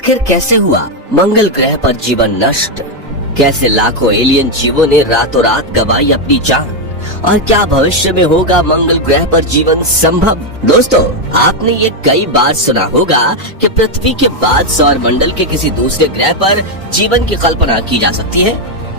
आखिर कैसे हुआ मंगल ग्रह पर जीवन नष्ट? कैसे लाखों एलियन जीवों ने रातों रात गंवाई अपनी जान? और क्या भविष्य में होगा मंगल ग्रह पर जीवन संभव? दोस्तों, आपने ये कई बार सुना होगा कि पृथ्वी के बाद सौर मंडल के किसी दूसरे ग्रह पर जीवन की कल्पना की जा सकती है,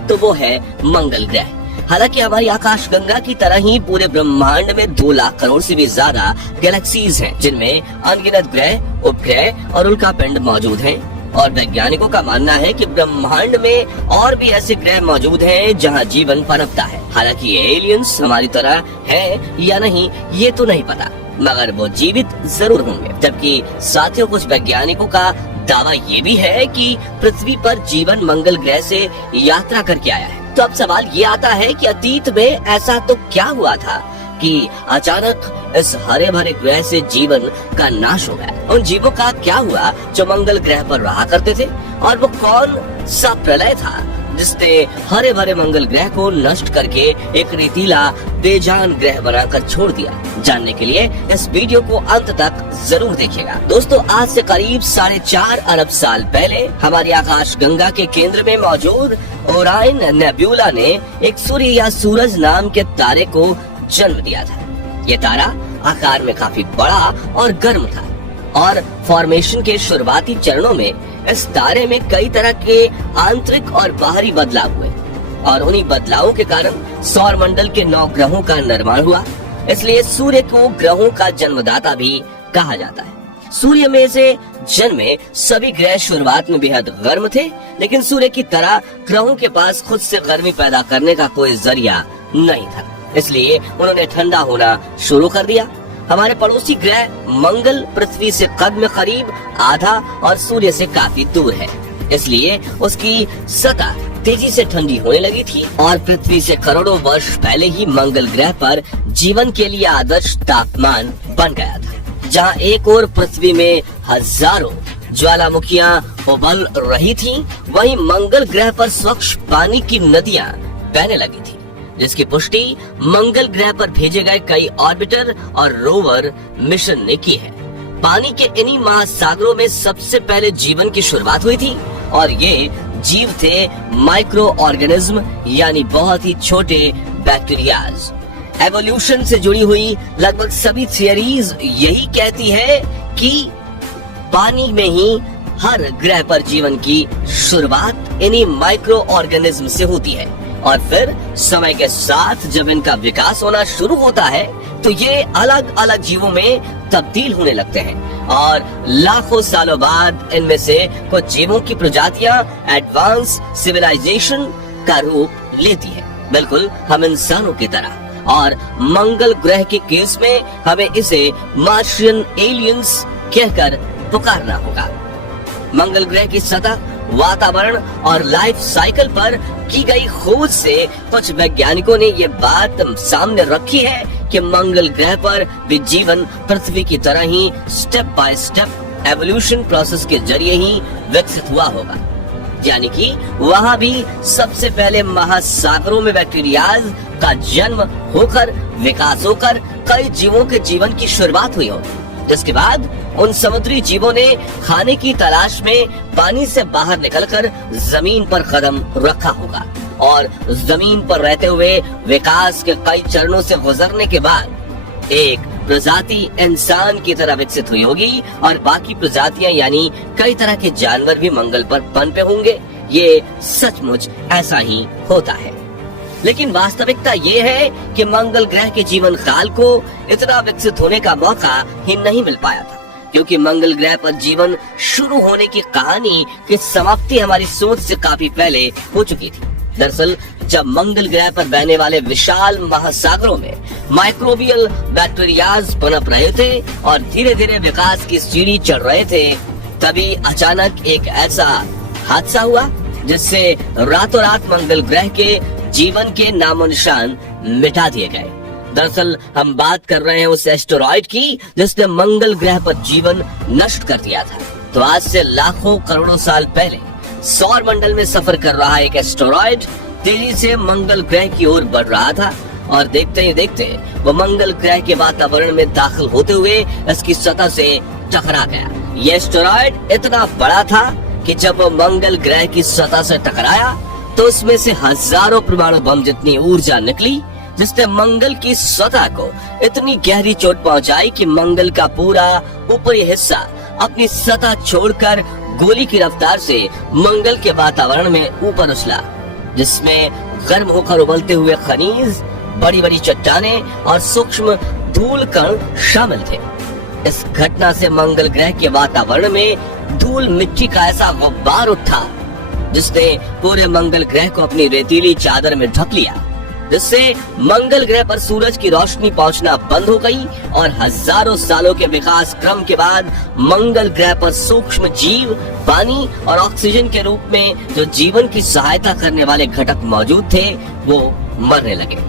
तो वो है मंगल ग्रह। हालांकि हमारी आकाश गंगा की तरह ही पूरे ब्रह्मांड में 2 लाख करोड़ से भी ज्यादा गैलेक्सीज हैं, जिनमें अनगिनत ग्रह, उपग्रह और उल्कापिंड मौजूद हैं। और वैज्ञानिकों का मानना है कि ब्रह्मांड में और भी ऐसे ग्रह मौजूद हैं जहां जीवन पनपता है। हालांकि ये एलियंस हमारी तरह हैं या नहीं ये तो नहीं पता, मगर वो जीवित जरूर होंगे। जबकि साथियों, कुछ वैज्ञानिकों का दावा ये भी है कि पृथ्वी पर जीवन मंगल ग्रह से यात्रा करके आया है। तो अब सवाल ये आता है कि अतीत में ऐसा तो क्या हुआ था कि अचानक इस हरे भरे ग्रह से जीवन का नाश हो गया? उन जीवों का क्या हुआ जो मंगल ग्रह पर रहा करते थे? और वो कौन सा प्रलय था जिसने हरे भरे मंगल ग्रह को नष्ट करके एक रेतीला बेजान ग्रह बनाकर छोड़ दिया? जानने के लिए इस वीडियो को अंत तक जरूर देखिएगा। दोस्तों, आज से करीब 4.5 अरब साल पहले हमारी आकाश गंगा के केंद्र में मौजूद ओराइन नेब्यूला ने एक सूर्य या सूरज नाम के तारे को जन्म दिया था। ये तारा आकार में काफी बड़ा और गर्म था और फॉर्मेशन के शुरुआती चरणों में इस तारे में कई तरह के आंतरिक और बाहरी बदलाव हुए और उन्हीं बदलावों के कारण सौर मंडल के 9 ग्रहों का निर्माण हुआ। इसलिए सूर्य को ग्रहों का जन्मदाता भी कहा जाता है। सूर्य में से जन्मे सभी ग्रह शुरुआत में बेहद गर्म थे, लेकिन सूर्य की तरह ग्रहों के पास खुद से गर्मी पैदा करने का कोई जरिया नहीं था। इसलिए उन्होंने ठंडा होना शुरू कर दिया। हमारे पड़ोसी ग्रह मंगल पृथ्वी से कद में करीब आधा और सूर्य से काफी दूर है, इसलिए उसकी सतह तेजी से ठंडी होने लगी थी और पृथ्वी से करोड़ों वर्ष पहले ही मंगल ग्रह पर जीवन के लिए आदर्श तापमान बन गया था। जहां एक ओर पृथ्वी में हजारों ज्वालामुखियां उबल रही थीं, वहीं मंगल ग्रह पर स्वच्छ पानी की नदियां बहने लगी थी, जिसकी पुष्टि मंगल ग्रह पर भेजे गए कई ऑर्बिटर और रोवर मिशन ने की है। पानी के इन्हीं महासागरों में सबसे पहले जीवन की शुरुआत हुई थी और ये जीव थे माइक्रो ऑर्गेनिज्म, यानी बहुत ही छोटे बैक्टीरियाज। एवोल्यूशन से जुड़ी हुई लगभग सभी थियरीज यही कहती है कि पानी में ही हर ग्रह पर जीवन की शुरुआत इन्हीं माइक्रो ऑर्गेनिज्म से होती है और फिर समय के साथ जब इनका विकास होना शुरू होता है तो ये अलग अलग जीवों में तब्दील होने लगते हैं और लाखों सालों बाद इनमें से कुछ जीवों की प्रजातियां एडवांस सिविलाइजेशन का रूप लेती है, बिल्कुल हम इंसानों की तरह। और मंगल ग्रह के केस में हमें इसे मार्शियन एलियंस कहकर पुकारना होगा। मंगल ग्रह की सतह, वातावरण और लाइफ साइकिल पर की गई खोज से कुछ वैज्ञानिकों ने ये बात सामने रखी है कि मंगल ग्रह पर भी जीवन पृथ्वी की तरह ही step by step evolution process के जरिए ही विकसित हुआ होगा। यानी कि वहाँ भी सबसे पहले महासागरों में बैक्टीरियाज का जन्म होकर विकास होकर कई जीवों के जीवन की शुरुआत हुई होगी, जिसके बाद उन समुद्री जीवों ने खाने की तलाश में पानी से बाहर निकलकर जमीन पर कदम रखा होगा और जमीन पर रहते हुए विकास के कई चरणों से गुजरने के बाद एक प्रजाति इंसान की तरह विकसित हुई होगी और बाकी प्रजातियां यानी कई तरह के जानवर भी मंगल पर पनपे होंगे। ये सचमुच ऐसा ही होता है, लेकिन वास्तविकता ये है कि मंगल ग्रह के जीवन काल को इतना विकसित होने का मौका ही नहीं मिल पाया था, क्योंकि मंगल ग्रह पर जीवन शुरू होने की कहानी की समाप्ति हमारी सोच से काफी पहले हो चुकी थी। दरअसल जब मंगल ग्रह पर बहने वाले विशाल महासागरों में माइक्रोबियल बैक्टीरियाज पनप रहे थे और धीरे धीरे विकास की सीढ़ी चढ़ रहे थे, तभी अचानक एक ऐसा हादसा हुआ जिससे रातों रात मंगल ग्रह के जीवन के नामो निशान मिटा दिए गए। दरअसल हम बात कर रहे हैं उस एस्टेरॉइड की जिसने मंगल ग्रह पर जीवन नष्ट कर दिया था। तो आज से लाखों करोड़ों साल पहले सौर मंडल में सफर कर रहा एक एस्टेरॉइड तेजी से मंगल ग्रह की ओर बढ़ रहा था और देखते ही देखते वो मंगल ग्रह के वातावरण में दाखिल होते हुए इसकी सतह से टकरा गया। यह एस्टेरॉयड इतना बड़ा था कि जब वो मंगल ग्रह की सतह से टकराया तो उसमें से हजारों परमाणु बम जितनी ऊर्जा निकली, जिसने मंगल की सतह को इतनी गहरी चोट पहुंचाई कि मंगल का पूरा ऊपरी हिस्सा अपनी सतह छोड़कर गोली की रफ्तार से मंगल के वातावरण में ऊपर उछला, जिसमें गर्म होकर उबलते हुए खनिज, बड़ी बड़ी चट्टानें और सूक्ष्म धूल कण शामिल थे। इस घटना से मंगल ग्रह के वातावरण में धूल मिट्टी का ऐसा गुब्बार उठा जिसने पूरे मंगल ग्रह को अपनी रेतीली चादर में ढक लिया, जिससे मंगल ग्रह पर सूरज की रोशनी पहुंचना बंद हो गई और हजारों सालों के विकास क्रम के बाद मंगल ग्रह पर सूक्ष्म जीव, पानी और ऑक्सीजन के रूप में जो जीवन की सहायता करने वाले घटक मौजूद थे वो मरने लगे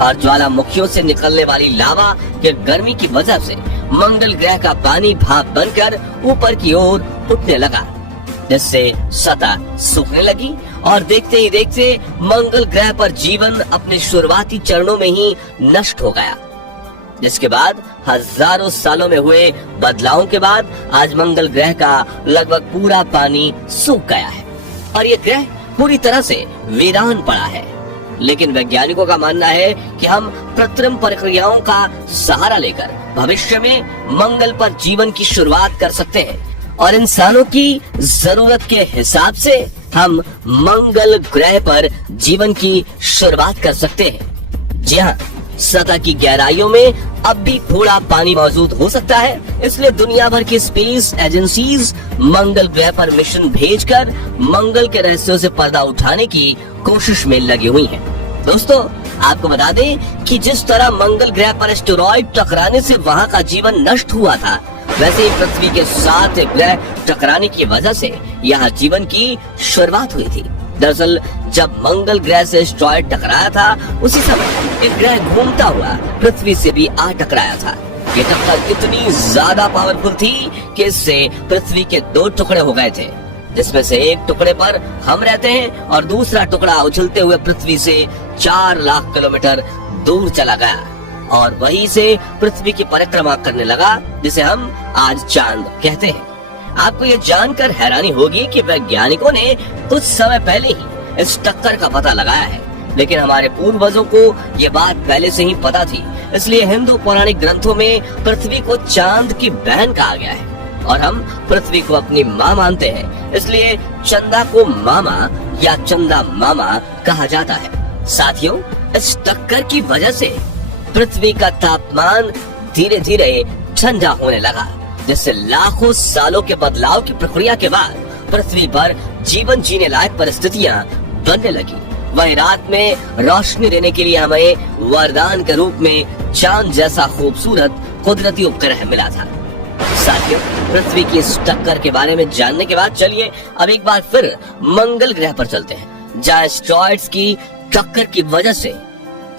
और ज्वालामुखियों से निकलने वाली लावा के गर्मी की वजह से मंगल ग्रह का पानी भाप बनकर ऊपर की ओर उठने लगा, जिससे सतह सूखने लगी और देखते ही देखते मंगल ग्रह पर जीवन अपने शुरुआती चरणों में ही नष्ट हो गया। जिसके बाद हजारों सालों में हुए बदलावों के बाद आज मंगल ग्रह का लगभग पूरा पानी सूख गया है और ये ग्रह पूरी तरह से वीरान पड़ा है। लेकिन वैज्ञानिकों का मानना है कि हम कृत्रिम प्रक्रियाओं का सहारा लेकर भविष्य में मंगल पर जीवन की शुरुआत कर सकते हैं और इंसानों की जरूरत के हिसाब से हम मंगल ग्रह पर जीवन की शुरुआत कर सकते हैं। जी हाँ, सतह की गहराइयों में अब भी थोड़ा पानी मौजूद हो सकता है, इसलिए दुनिया भर की स्पेस एजेंसीज मंगल ग्रह पर मिशन भेजकर मंगल के रहस्यों से पर्दा उठाने की कोशिश में लगी हुई हैं। दोस्तों, आपको बता दें कि जिस तरह मंगल ग्रह पर एस्टेरॉयड टकराने से वहाँ का जीवन नष्ट हुआ था, वैसे ही पृथ्वी के साथ ग्रह टकराने की वजह से यहाँ जीवन की शुरुआत हुई थी। दरअसल जब मंगल ग्रह से एस्टेरॉयड टकराया था उसी समय एक ग्रह घूमता हुआ पृथ्वी से भी आ टकराया था। ये टक्कर इतनी ज्यादा पावरफुल थी कि इससे पृथ्वी के 2 टुकड़े हो गए थे, जिसमें से एक टुकड़े पर हम रहते हैं और दूसरा टुकड़ा उछलते हुए पृथ्वी से 4 लाख किलोमीटर दूर चला गया और वहीं से पृथ्वी की परिक्रमा करने लगा, जिसे हम आज चांद कहते हैं। आपको ये जानकर हैरानी होगी कि वैज्ञानिकों ने कुछ समय पहले ही इस टक्कर का पता लगाया है, लेकिन हमारे पूर्वजों को ये बात पहले से ही पता थी। इसलिए हिंदू पौराणिक ग्रंथों में पृथ्वी को चांद की बहन कहा गया है और हम पृथ्वी को अपनी माँ मानते हैं, इसलिए चंदा को मामा या चंदा मामा कहा जाता है। साथियों, इस टक्कर की वजह से पृथ्वी का तापमान धीरे धीरे ठंडा होने लगा, जिससे लाखों सालों के बदलाव की प्रक्रिया के बाद पृथ्वी पर जीवन जीने लायक परिस्थितियां बनने लगी। वहीं रात में रोशनी देने के लिए हमें वरदान के रूप में चांद जैसा खूबसूरत कुदरती उपग्रह मिला था। साथियों, पृथ्वी की इस टक्कर के बारे में जानने के बाद चलिए अब एक बार फिर मंगल ग्रह पर चलते हैं, जहाँ एस्टेरॉयड्स की टक्कर की वजह से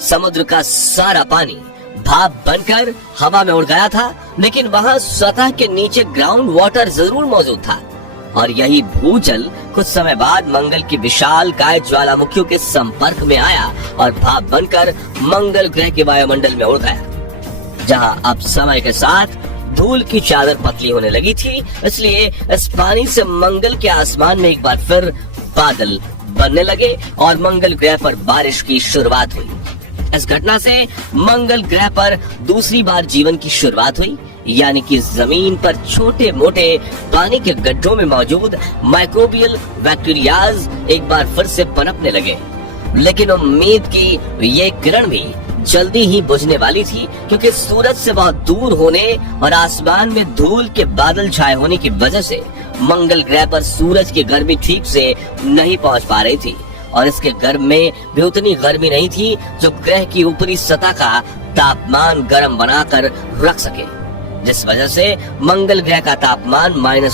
समुद्र का सारा पानी भाप बनकर हवा में उड़ गया था, लेकिन वहाँ सतह के नीचे ग्राउंड वाटर जरूर मौजूद था और यही भूजल कुछ समय बाद मंगल की विशाल काय ज्वालामुखियों के संपर्क में आया और भाप बनकर मंगल ग्रह के वायुमंडल में उड़ गया, जहाँ अब समय के साथ धूल की चादर पतली होने लगी थी। इसलिए इस पानी से मंगल के आसमान में एक बार फिर बादल बनने लगे और मंगल ग्रह पर बारिश की शुरुआत हुई। इस घटना से मंगल ग्रह पर दूसरी बार जीवन की शुरुआत हुई, यानी कि जमीन पर छोटे मोटे पानी के गड्ढों में मौजूद माइक्रोबियल बैक्टीरियाज एक बार फिर से पनपने लगे। लेकिन उम्मीद की ये किरण भी जल्दी ही बुझने वाली थी, क्योंकि सूरज से बहुत दूर होने और आसमान में धूल के बादल छाए होने की वजह से मंगल ग्रह पर सूरज की गर्मी ठीक से नहीं पहुंच पा रही थी और इसके गर्भ में भी उतनी गर्मी नहीं थी जो ग्रह की ऊपरी सतह का तापमान गर्म बनाकर रख सके, जिस वजह से मंगल ग्रह का तापमान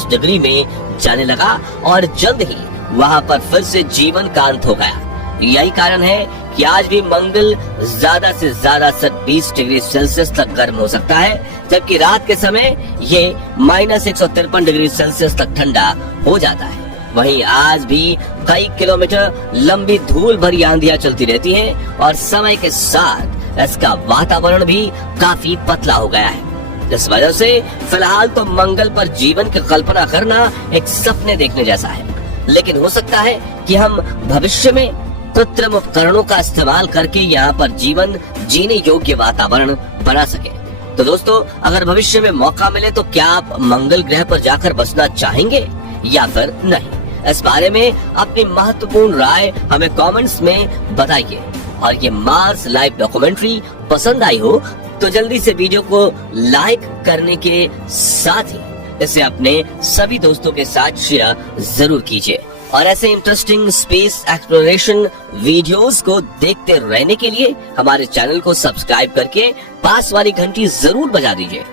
-डिग्री में जाने लगा और जल्द ही वहां पर फिर से जीवन का अंत हो गया। यही कारण है कि आज भी मंगल ज्यादा से ज्यादा 20 डिग्री सेल्सियस तक गर्म हो सकता है, जबकि रात के समय ये -153 डिग्री सेल्सियस तक ठंडा हो जाता है। वहीं आज भी कई किलोमीटर लंबी धूल भरी आंधियां चलती रहती हैं और समय के साथ इसका वातावरण भी काफी पतला हो गया है। इस वजह से फिलहाल तो मंगल पर जीवन की कल्पना करना एक सपने देखने जैसा है, लेकिन हो सकता है कि हम भविष्य में कृत्रिम उपकरणों का इस्तेमाल करके यहाँ पर जीवन जीने योग्य वातावरण बना सके। तो दोस्तों, अगर भविष्य में मौका मिले तो क्या आप मंगल ग्रह पर जाकर बसना चाहेंगे या फिर नहीं? इस बारे में अपनी महत्वपूर्ण राय हमें कमेंट्स में बताइए। और ये मार्स लाइव डॉक्यूमेंट्री पसंद आई हो तो जल्दी से वीडियो को लाइक करने के साथ ही इसे अपने सभी दोस्तों के साथ शेयर जरूर कीजिए। और ऐसे इंटरेस्टिंग स्पेस एक्सप्लोरेशन वीडियोस को देखते रहने के लिए हमारे चैनल को सब्सक्राइब करके पास वाली घंटी जरूर बजा दीजिए।